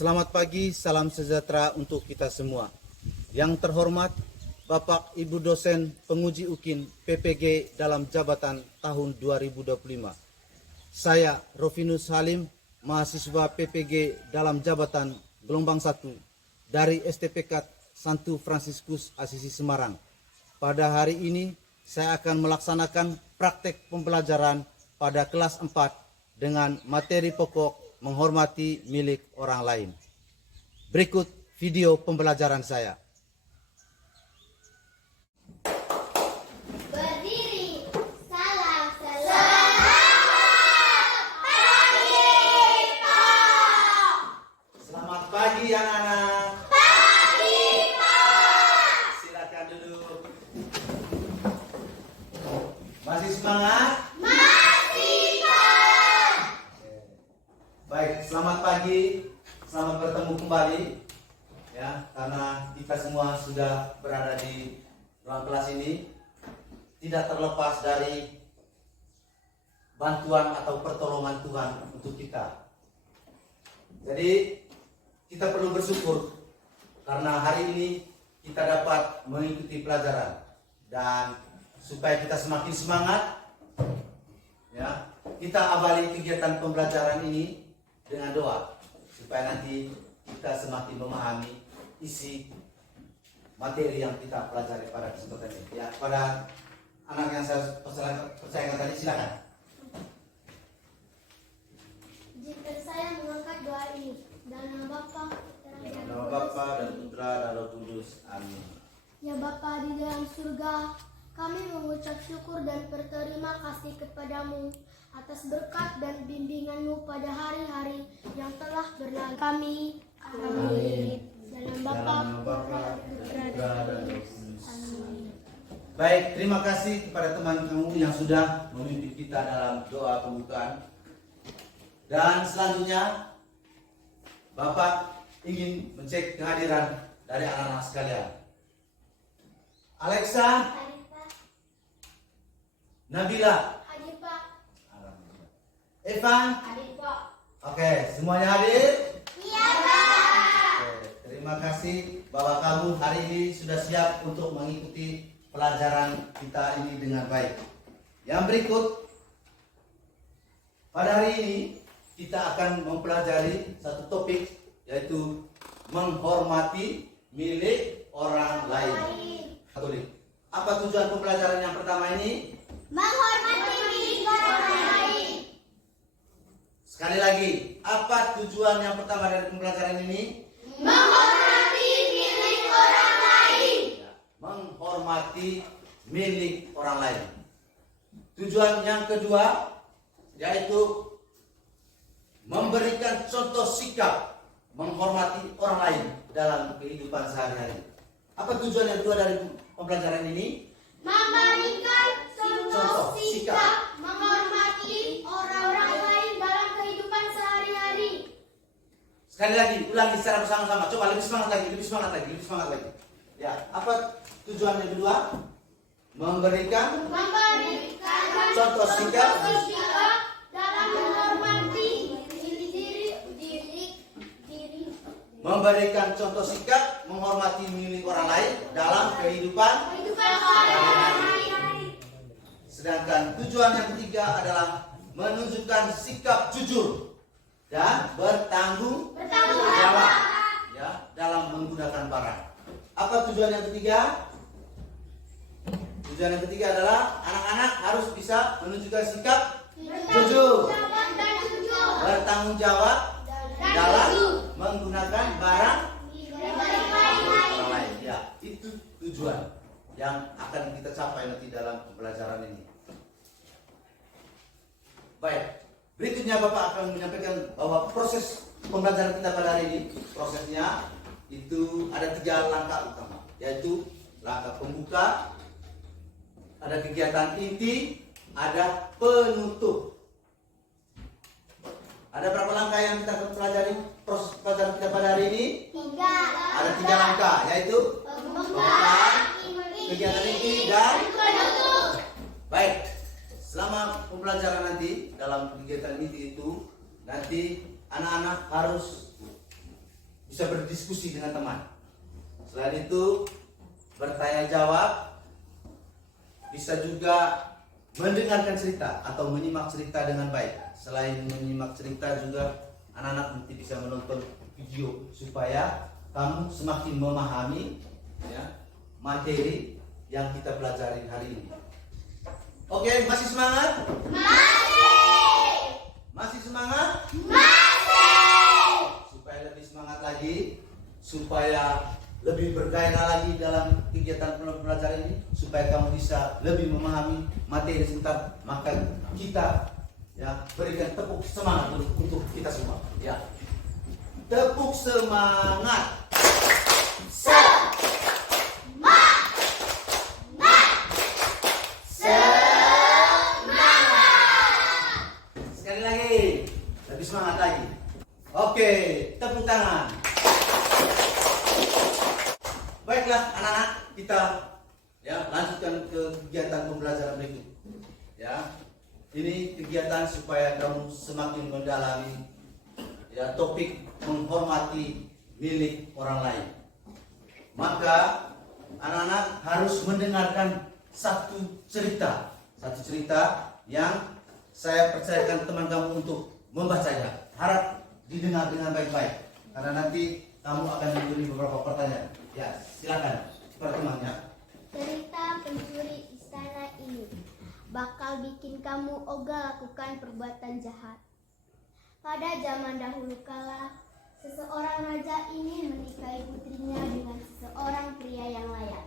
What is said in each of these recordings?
Selamat pagi, salam sejahtera untuk kita semua. Yang terhormat Bapak Ibu dosen penguji UKIN PPG dalam jabatan tahun 2025. Saya Rofinus Halim, mahasiswa PPG dalam jabatan gelombang 1 dari STPK Santo Fransiskus Asisi Semarang. Pada hari ini saya akan melaksanakan praktek pembelajaran pada kelas 4 dengan materi pokok menghormati milik orang lain. Berikut video pembelajaran saya. Berdiri, salam, Selamat pagi anak-anak. Pagi, Pak. Silakan duduk. Masih semangat? Masih, Pak. Baik, selamat pagi. Selamat bertemu kembali. Ya, karena kita semua sudah berada di ruang kelas ini, tidak terlepas dari bantuan atau pertolongan Tuhan untuk kita. Jadi kita perlu bersyukur karena hari ini kita dapat mengikuti pelajaran, dan supaya kita semakin semangat, ya, kita awali kegiatan pembelajaran ini dengan doa supaya nanti kita semakin memahami isi materi yang kita pelajari pada kesempatan ini. Ya, pada anak yang saya percayakan tadi, silakan. Jika saya mengangkat doa ini, dalam nama Bapa, Nama Bapa dan Putra dan Roh Kudus. Amin. Ya Bapa di dalam surga, kami mengucap syukur dan berterima kasih kepadamu atas berkat dan bimbinganmu pada hari-hari yang telah berlalu. Kami, amin. Dalam Bapa, Putra dan Roh Kudus. Amin. Baik, terima kasih kepada teman kamu yang sudah memimpin kita dalam doa pembukaan. Dan selanjutnya, Bapak ingin mencek kehadiran dari anak-anak sekalian. Alexa, Hadir Pak. Nabila, Hadir Pak. Evan. Hadir Pak. Oke, semuanya hadir? Iya Pak. Oke, terima kasih bahwa kamu hari ini sudah siap untuk mengikuti pelajaran kita ini dengan baik. Yang berikut, pada hari ini kita akan mempelajari satu topik, yaitu menghormati milik orang lain. Apa tujuan pembelajaran yang pertama ini? Menghormati milik orang lain. Sekali lagi, apa tujuan yang pertama dari pembelajaran ini? Menghormati milik orang lain. Menghormati milik orang lain. Tujuan yang kedua yaitu memberikan contoh sikap menghormati orang lain dalam kehidupan sehari-hari. Apa tujuan yang kedua dari pembelajaran ini? Memberikan contoh sikap menghormati orang lain dalam kehidupan sehari-hari. Sekali lagi, ulangi secara bersama-sama. Coba lebih semangat lagi, lebih semangat lagi, lebih semangat lagi. Ya, apa tujuan yang kedua? Memberikan contoh sikap dalam menghormati diri. memberikan contoh sikap menghormati milik orang lain dalam kehidupan. Sedangkan tujuan yang ketiga adalah menunjukkan sikap jujur dan bertanggung jawab, ya, dalam menggunakan barang. Apa tujuan yang ketiga? Tujuan yang ketiga adalah anak-anak harus bisa menunjukkan sikap jujur, bertanggung jawab dalam menggunakan barang orang lain. Ya, itu tujuan yang akan kita capai nanti dalam pembelajaran ini. Baik, berikutnya Bapak akan menyampaikan bahwa proses pembelajaran kita pada hari ini, prosesnya itu ada 3 langkah utama, yaitu langkah pembuka, ada kegiatan inti, ada penutup. Ada berapa langkah yang kita akan pelajari proses pelajaran kita pada hari ini? Ada 3 langkah, yaitu pembuka, kegiatan inti, dan Penutup. baik. Selama pembelajaran nanti dalam kegiatan inti itu, nanti anak-anak harus bisa berdiskusi dengan teman. Selain itu, bertanya jawab, bisa juga mendengarkan cerita atau menyimak cerita dengan baik. Selain menyimak cerita juga anak-anak nanti bisa menonton video supaya kamu semakin memahami ya, materi yang kita pelajari hari ini. Oke, masih semangat? Masih semangat? Supaya lebih semangat lagi, supaya lebih bergairah lagi dalam kegiatan pembelajaran ini, supaya kamu bisa lebih memahami materi sebentar, maka kita ya berikan tepuk semangat untuk kita semua. Ya, tepuk semangat. Sekali lagi, lebih semangat lagi. Oke, tepuk tangan. Baiklah anak-anak, kita ya lanjutkan ke kegiatan pembelajaran berikut. Ya, ini kegiatan supaya kamu semakin mendalami ya topik menghormati milik orang lain. Maka anak-anak harus mendengarkan satu cerita yang saya percayakan teman kamu untuk membacanya. Harap didengar dengan baik-baik, karena nanti kamu akan diberi beberapa pertanyaan. Ya, silakan pertemanannya. Cerita pencuri istana ini bakal bikin kamu ogah lakukan perbuatan jahat. Pada zaman dahulu kala, seseorang raja ingin menikahi putrinya dengan seseorang pria yang layak.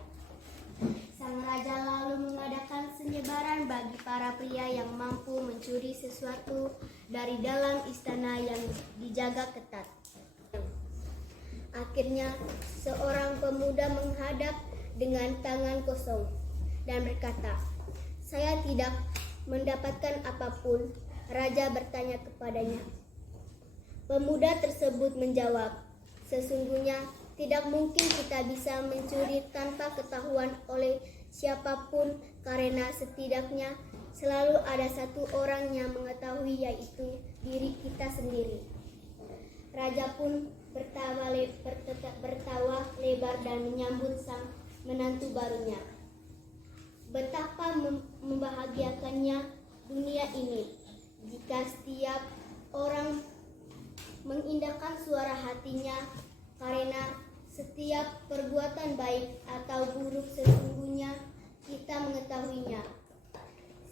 Sang raja lalu mengadakan penyebaran bagi para pria yang mampu mencuri sesuatu dari dalam istana yang dijaga ketat. Akhirnya, seorang pemuda menghadap dengan tangan kosong dan berkata, "Saya tidak mendapatkan apapun." Raja bertanya kepadanya. Pemuda tersebut menjawab, "Sesungguhnya tidak mungkin kita bisa mencuri tanpa ketahuan oleh siapapun, karena setidaknya selalu ada satu orang yang mengetahui, yaitu diri kita sendiri." Raja pun bertawa lebar dan menyambut sang menantu barunya. Betapa membahagiakannya dunia ini jika setiap orang mengindahkan suara hatinya, karena setiap perbuatan baik atau buruk sesungguhnya kita mengetahuinya.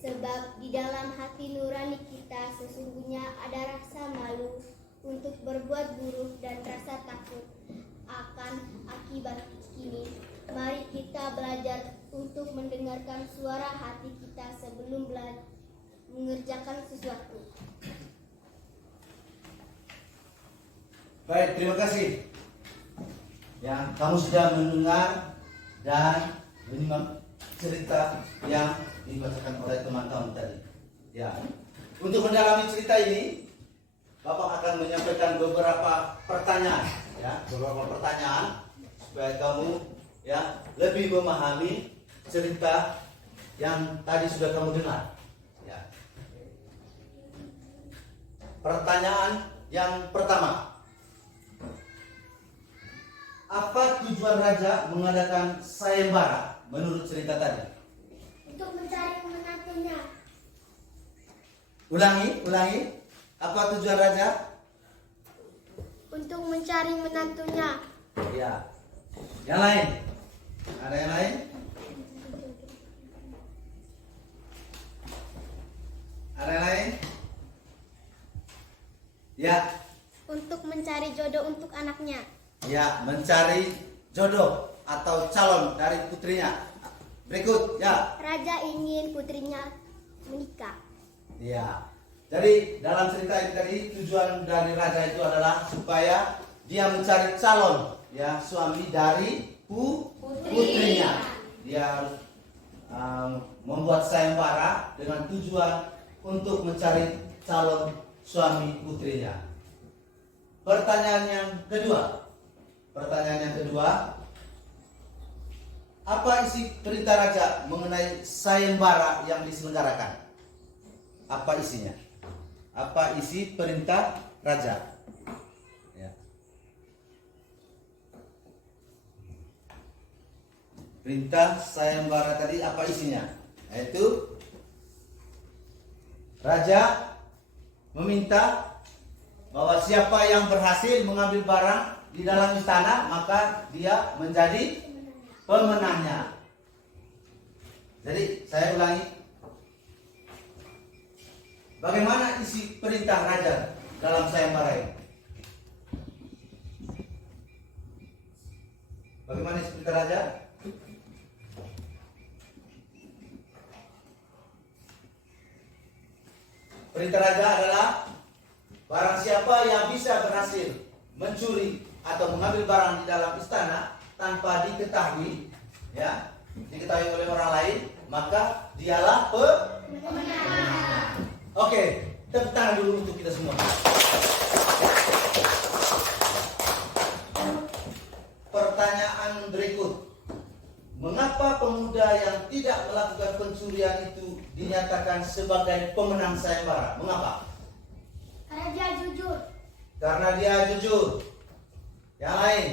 Sebab di dalam hati nurani kita sesungguhnya ada rasa malu untuk berbuat buruk dan rasa takut akan akibat. Kini, mari kita belajar untuk mendengarkan suara hati kita sebelum mengerjakan sesuatu. Baik, terima kasih. Ya, kamu sudah mendengar dan menyimak cerita yang dibacakan oleh teman kamu tadi. Ya, untuk mendalami cerita ini, Bapak akan menyampaikan beberapa pertanyaan, supaya kamu ya lebih memahami cerita yang tadi sudah kamu dengar. Ya. Pertanyaan yang pertama, apa tujuan raja mengadakan sayembara menurut cerita tadi? Untuk mencari menantunya. Ulangi. Apa tujuan raja? Untuk mencari menantunya. Ya. Yang lain? Ada yang lain? Ada yang lain? Ya. Untuk mencari jodoh untuk anaknya. Ya, mencari jodoh atau calon dari putrinya. Berikut, ya. Raja ingin putrinya menikah. Ya. Jadi dalam cerita ini tadi tujuan dari raja itu adalah supaya dia mencari calon ya suami dari putrinya. Dia harus membuat sayembara dengan tujuan untuk mencari calon suami putrinya. Pertanyaan yang kedua, apa isi perintah raja mengenai sayembara yang diselenggarakan? Apa isinya? Apa isi perintah raja? Ya. perintah sayembara tadi apa isinya? Yaitu raja meminta bahwa siapa yang berhasil mengambil barang di dalam istana maka dia menjadi pemenangnya. Jadi saya ulangi, bagaimana isi perintah raja dalam sayembara ini? Bagaimana isi perintah raja? Perintah raja adalah barang siapa yang bisa berhasil mencuri atau mengambil barang di dalam istana tanpa diketahui, ya, diketahui oleh orang lain, maka dialah pemenang. Oke, tepuk tangan dulu untuk kita semua. Pertanyaan berikut. Mengapa pemuda yang tidak melakukan pencurian itu dinyatakan sebagai pemenang sayembara? Mengapa? Karena dia jujur. Karena dia jujur. Yang lain?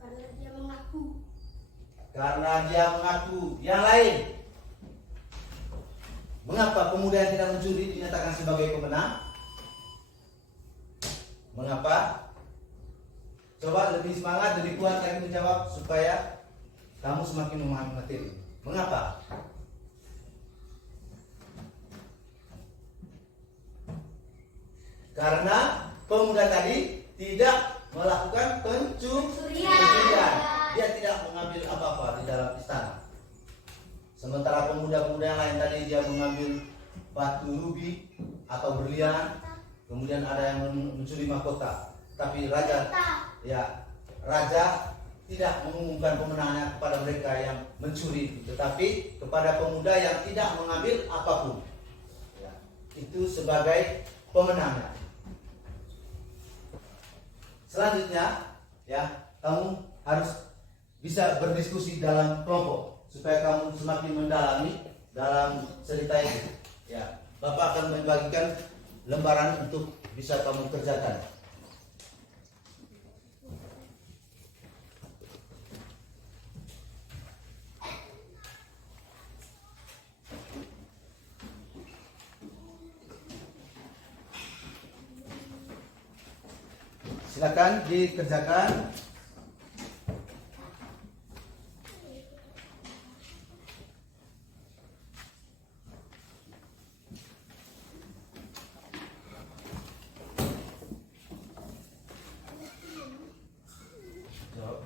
Karena dia mengaku. Karena dia mengaku. Yang lain? Mengapa pemuda yang tidak mencuri dinyatakan sebagai pemenang? Mengapa? Coba lebih semangat, lebih kuat lagi menjawab supaya kamu semakin memahami materi. Mengapa? Karena pemuda tadi tidak melakukan pencurian. Dia tidak mengambil apa-apa di dalam istana. Sementara pemuda-pemuda yang lain tadi dia mengambil batu rubi atau berlian, kemudian ada yang mencuri mahkota. Tapi raja tidak mengumumkan pemenangnya kepada mereka yang mencuri, tetapi kepada pemuda yang tidak mengambil apapun. Ya, itu sebagai pemenangnya. Selanjutnya, ya, kamu harus bisa berdiskusi dalam kelompok supaya kamu semakin mendalami dalam cerita ini. Ya, Bapak akan membagikan lembaran untuk bisa kamu kerjakan. Silakan dikerjakan. Jawab.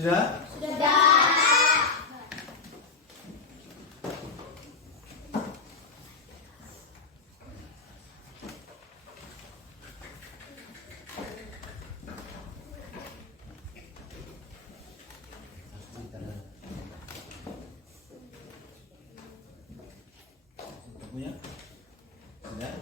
Sudah? Punya? Sudah?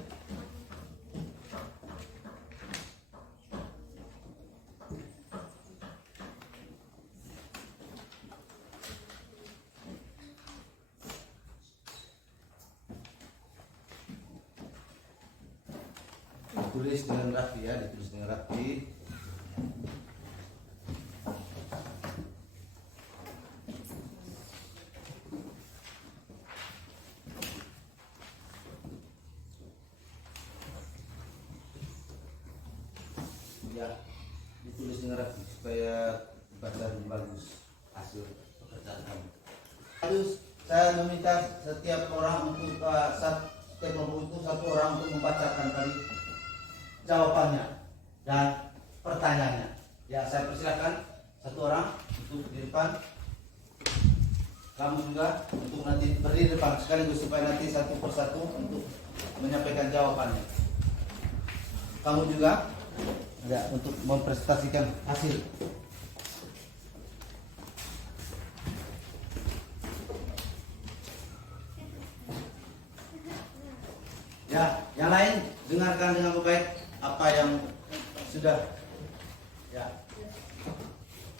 Ditulis dengan rapi ya, ditulis dengan rapi. Ya, ditulis dengan rapi supaya baca lebih bagus hasil pekerjaan kamu. Terus saya meminta setiap orang untuk setiap kelompok itu satu orang untuk membacakan tadi jawabannya dan pertanyaannya. Ya, saya persilakan satu orang untuk di depan. Kamu juga untuk nanti berdiri di depan sekaligus supaya nanti satu persatu untuk menyampaikan jawabannya. Kamu juga ya, untuk mempresentasikan hasil. Ya, yang lain dengarkan dengan baik apa yang sudah. Ya,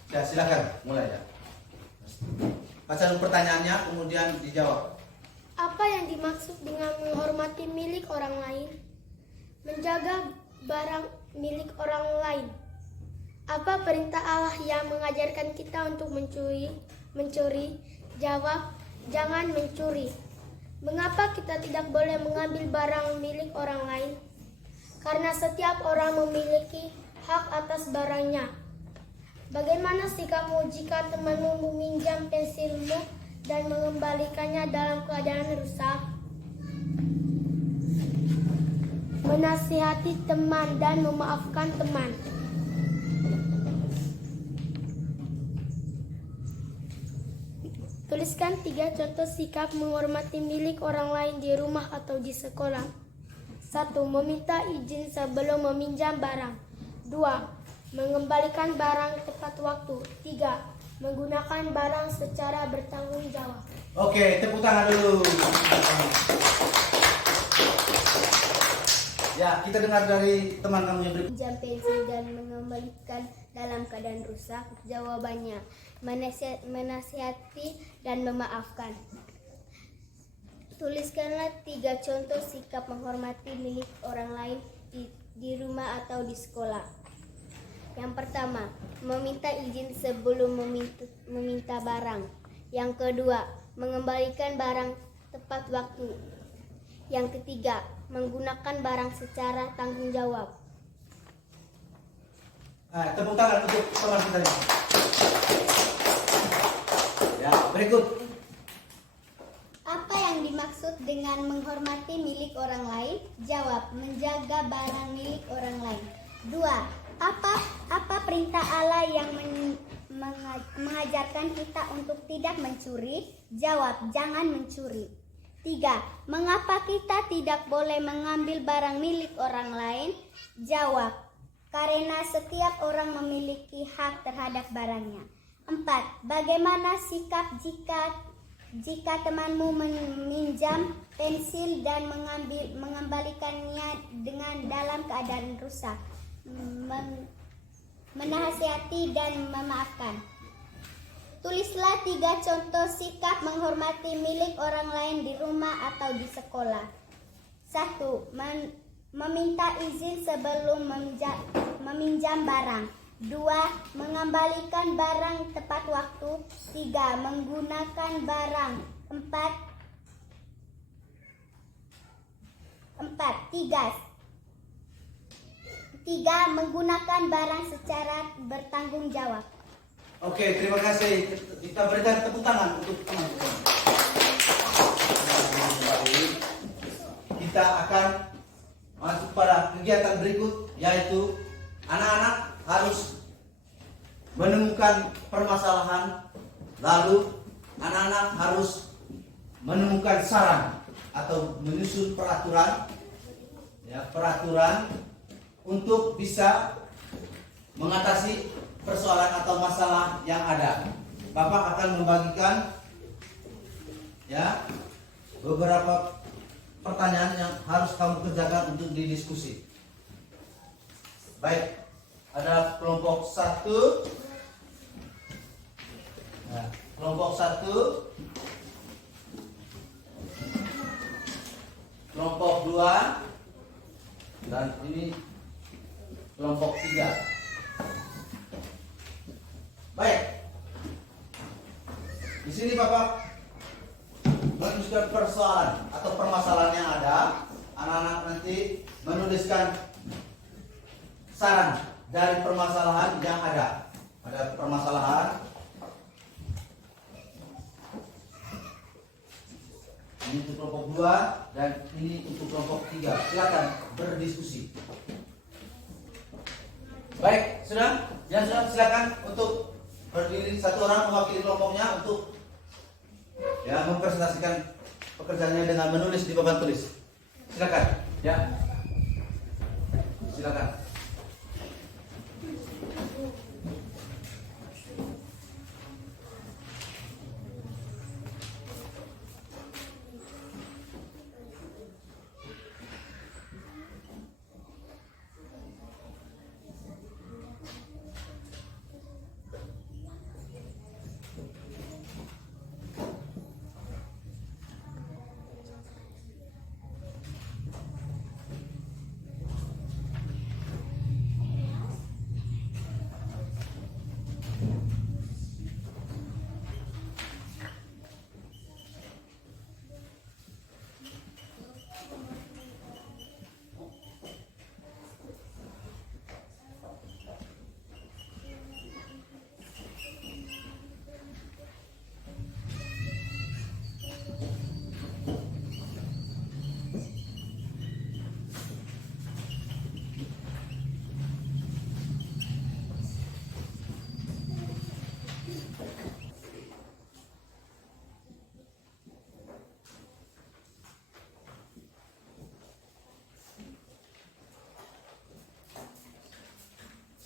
ya silakan mulai ya. Baca pertanyaannya kemudian dijawab. Apa yang dimaksud dengan menghormati milik orang lain? Menjaga barang milik orang lain. Apa perintah Allah yang mengajarkan kita untuk mencuri? Jawab, jangan mencuri. Mengapa kita tidak boleh mengambil barang milik orang lain? Karena setiap orang memiliki hak atas barangnya. Bagaimana sikapmu jika temanmu meminjam pensilmu dan mengembalikannya dalam keadaan rusak? Menasihati teman dan memaafkan teman. Tuliskan 3 contoh sikap menghormati milik orang lain di rumah atau di sekolah. 1. Meminta izin sebelum meminjam barang. 2. Mengembalikan barang tepat waktu. 3. Menggunakan barang secara bertanggung jawab. Oke, tepuk tangan dulu. Ya, kita dengar dari teman kamu yang berikut. Pinjam pensil dan mengembalikan dalam keadaan rusak. Jawabannya, menasihati dan memaafkan. Tuliskanlah 3 contoh sikap menghormati milik orang lain di rumah atau di sekolah. Yang pertama, meminta izin sebelum meminta barang. Yang kedua, mengembalikan barang tepat waktu. Yang ketiga, menggunakan barang secara tanggung jawab. Tepuk tangan untuk teman kita ini. Ya, berikut. Apa yang dimaksud dengan menghormati milik orang lain? Jawab, menjaga barang milik orang lain. 2. Apa perintah Allah yang mengajarkan kita untuk tidak mencuri? Jawab, jangan mencuri. 3. Mengapa kita tidak boleh mengambil barang milik orang lain? Jawab, karena setiap orang memiliki hak terhadap barangnya. 4. Bagaimana sikap jika temanmu meminjam pensil dan mengembalikannya dalam keadaan rusak? Menasihati dan memaafkan. Tulislah 3 contoh sikap menghormati milik orang lain di rumah atau di sekolah. 1. Meminta izin sebelum meminjam barang. 2. Mengembalikan barang tepat waktu. 3. Menggunakan barang. 3. Menggunakan barang secara bertanggung jawab. Oke, terima kasih. Kita berikan tepuk tangan untuk teman-teman. Kita akan masuk pada kegiatan berikut, yaitu anak-anak harus menemukan permasalahan, lalu anak-anak harus menemukan saran atau menyusun peraturan, ya, peraturan untuk bisa mengatasi persoalan atau masalah yang ada. Bapak akan membagikan, ya, beberapa pertanyaan yang harus kamu kerjakan untuk didiskusi. Baik, ada kelompok 1. Nah, kelompok 1, kelompok 2, dan ini kelompok 3. Baik, di sini Bapak menuliskan persoalan atau permasalahan yang ada. Anak-anak nanti menuliskan saran dari permasalahan yang ada. Ada permasalahan. Ini untuk kelompok 2 dan ini untuk kelompok 3. Silakan berdiskusi. Baik, sudah? Yang sudah, silakan untuk berdiri, satu orang mewakili kelompoknya untuk, ya, mempresentasikan pekerjaannya dengan menulis di papan tulis. Silakan, ya. Silakan.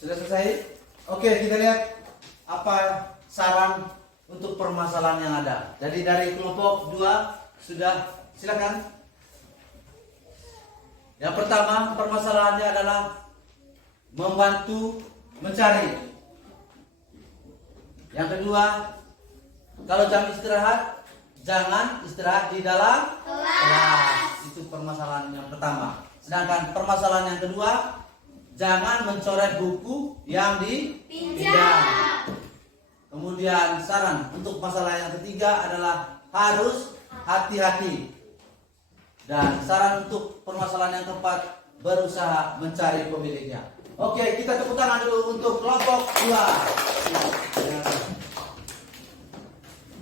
Sudah selesai? Oke, kita lihat apa saran untuk permasalahan yang ada. Jadi dari kelompok 2 sudah, silakan. Yang pertama, permasalahannya adalah membantu mencari. Yang kedua, kalau jam istirahat, jangan istirahat di dalam kelas. Itu permasalahan yang pertama. Sedangkan permasalahan yang kedua, jangan mencoret buku yang dipinjam. Kemudian saran untuk masalah yang ketiga adalah harus hati-hati. Dan saran untuk permasalahan yang keempat, berusaha mencari pemiliknya. Oke, kita tepuk tangan dulu untuk kelompok 2.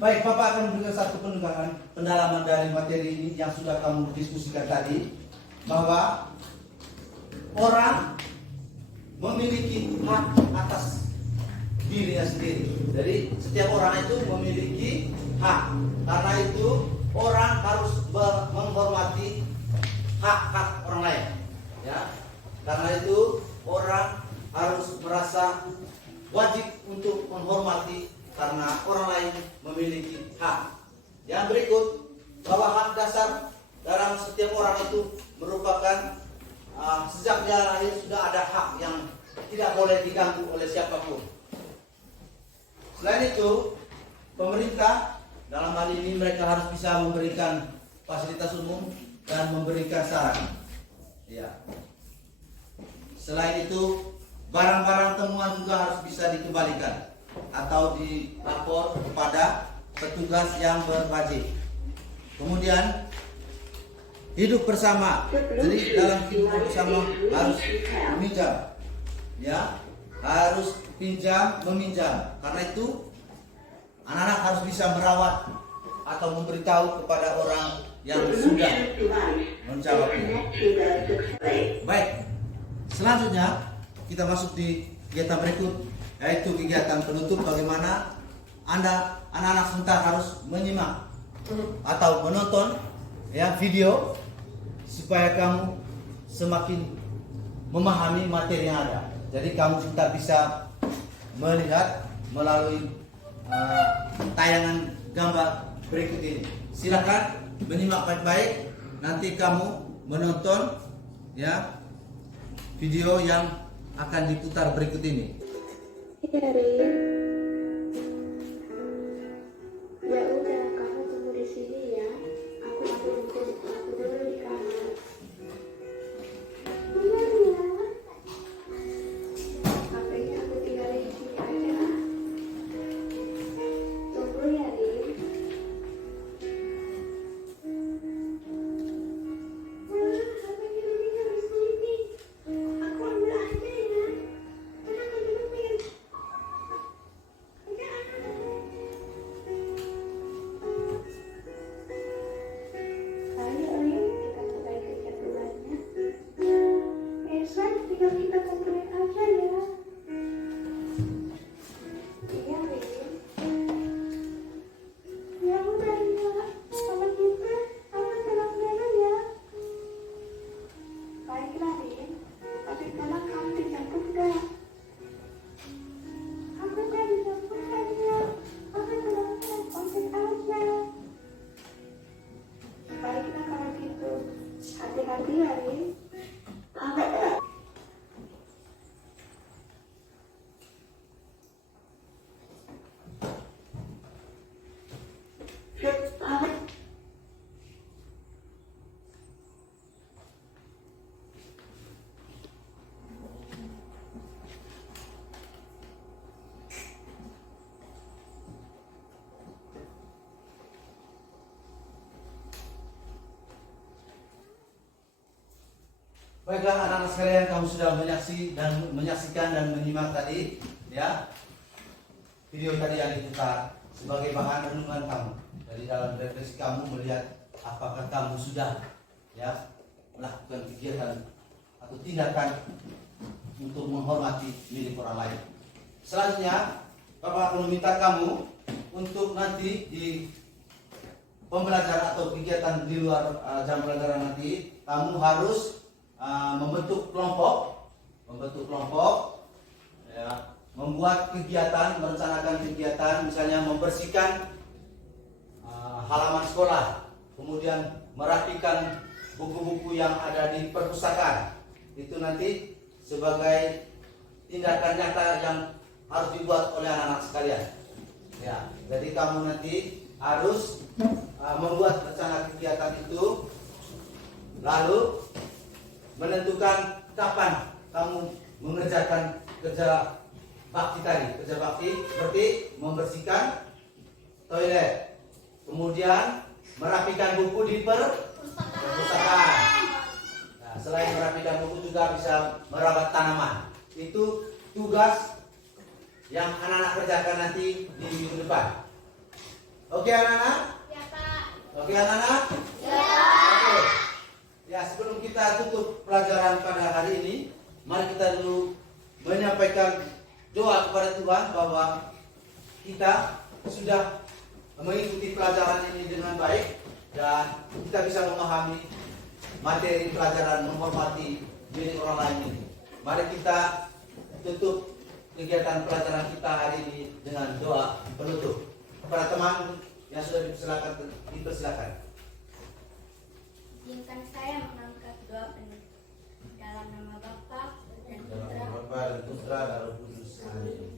Baik, Bapak akan memberikan satu pendalaman dari materi ini yang sudah kamu diskusikan tadi, bahwa orang memiliki hak atas dirinya sendiri. Jadi setiap orang itu memiliki hak. Karena itu orang harus menghormati hak-hak orang lain. Ya, karena itu orang harus merasa wajib untuk menghormati karena orang lain memiliki hak. Yang berikut, bahwa hak dasar dalam setiap orang itu merupakan sejak dia lahir sudah ada hak yang tidak boleh diganggu oleh siapapun. Selain itu, pemerintah dalam hal ini mereka harus bisa memberikan fasilitas umum dan memberikan saran. Ya. Selain itu, barang-barang temuan juga harus bisa dikembalikan atau dilapor kepada petugas yang berwajib. Kemudian hidup bersama. Jadi dalam hidup bersama harus meminjam, ya, harus pinjam meminjam. Karena itu anak-anak harus bisa merawat atau memberitahu kepada orang yang sudah menjawabnya. Baik, selanjutnya kita masuk di kegiatan berikut, yaitu kegiatan penutup bagaimana Anda anak-anak sebentar harus menyimak atau menonton ya video supaya kamu semakin memahami materi yang ada. Jadi kamu sebentar bisa melihat melalui tayangan gambar berikut ini. Silakan menyimak baik-baik. Nanti kamu menonton ya video yang akan diputar berikut ini. Ya, Rin. Ya udah, kamu tunggu di sini ya. Aku dulu di kamar. Iya, ya. HP-nya aku tinggalin di sini aja. Tunggu ya, Rin. HP-nya ditinggal di sini. Aku ambil aja ya. Tenang aja, Min. Ayo, Rin, kita mulai kegiatannya. Esok tinggal kita kumpulin aja ya. Iya, Rin. Ya udah, ya. Sama kita, sama jalan-jalan ya. Baiklah, Rin. Tapi sekarang kamu dijemput gak? Aku gak dijemput aja. Aku jalan-jalan konten aja. Baiklah kalau gitu. Hati-hati ya, Rin. Baiklah anak-anak sekalian, kamu sudah menyaksikan dan menyimak tadi ya video tadi yang diputar sebagai bahan renungan kamu. Dari dalam refleksi kamu melihat apakah kamu sudah ya melakukan kegiatan atau tindakan untuk menghormati milik orang lain. Selanjutnya Bapak akan meminta kamu untuk nanti di pembelajaran atau kegiatan di luar jam pelajaran nanti kamu harus membentuk kelompok, ya, membuat kegiatan, merencanakan kegiatan, misalnya membersihkan halaman sekolah, kemudian merapikan buku-buku yang ada di perpustakaan. Itu nanti sebagai tindakan nyata yang harus dibuat oleh anak-anak sekalian. Ya, jadi kamu nanti harus membuat rencana kegiatan itu, lalu menentukan kapan kamu mengerjakan kerja bakti tadi. Kerja bakti seperti membersihkan toilet, kemudian merapikan buku di perpustakaan. Nah, selain merapikan buku juga bisa merawat tanaman. Itu tugas yang anak-anak kerjakan nanti di minggu depan. Oke anak-anak? Ya, Pak. Oke anak-anak? Ya. Oke. Ya, sebelum kita tutup pelajaran pada hari ini, mari kita dulu menyampaikan doa kepada Tuhan bahwa kita sudah mengikuti pelajaran ini dengan baik dan kita bisa memahami materi pelajaran menghormati milik orang lain ini. Mari kita tutup kegiatan pelajaran kita hari ini dengan doa penutup. Kepada teman yang sudah dipersilakan. Izinkan saya mengangkat doa penutup dalam nama Bapa dan Putra dan Roh Kudus. Amin.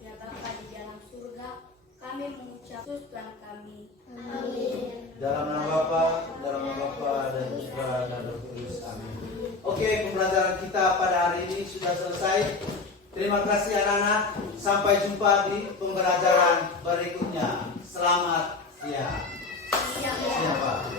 Ya Bapa di dalam surga, kami mengucap Tuhan kami. Amin. Dalam nama Bapa dan Putra dan Roh Kudus. Amin. Oke, pembelajaran kita pada hari ini sudah selesai. Terima kasih anak-anak. Sampai jumpa di pembelajaran berikutnya. Selamat siang. Siap. Siapa?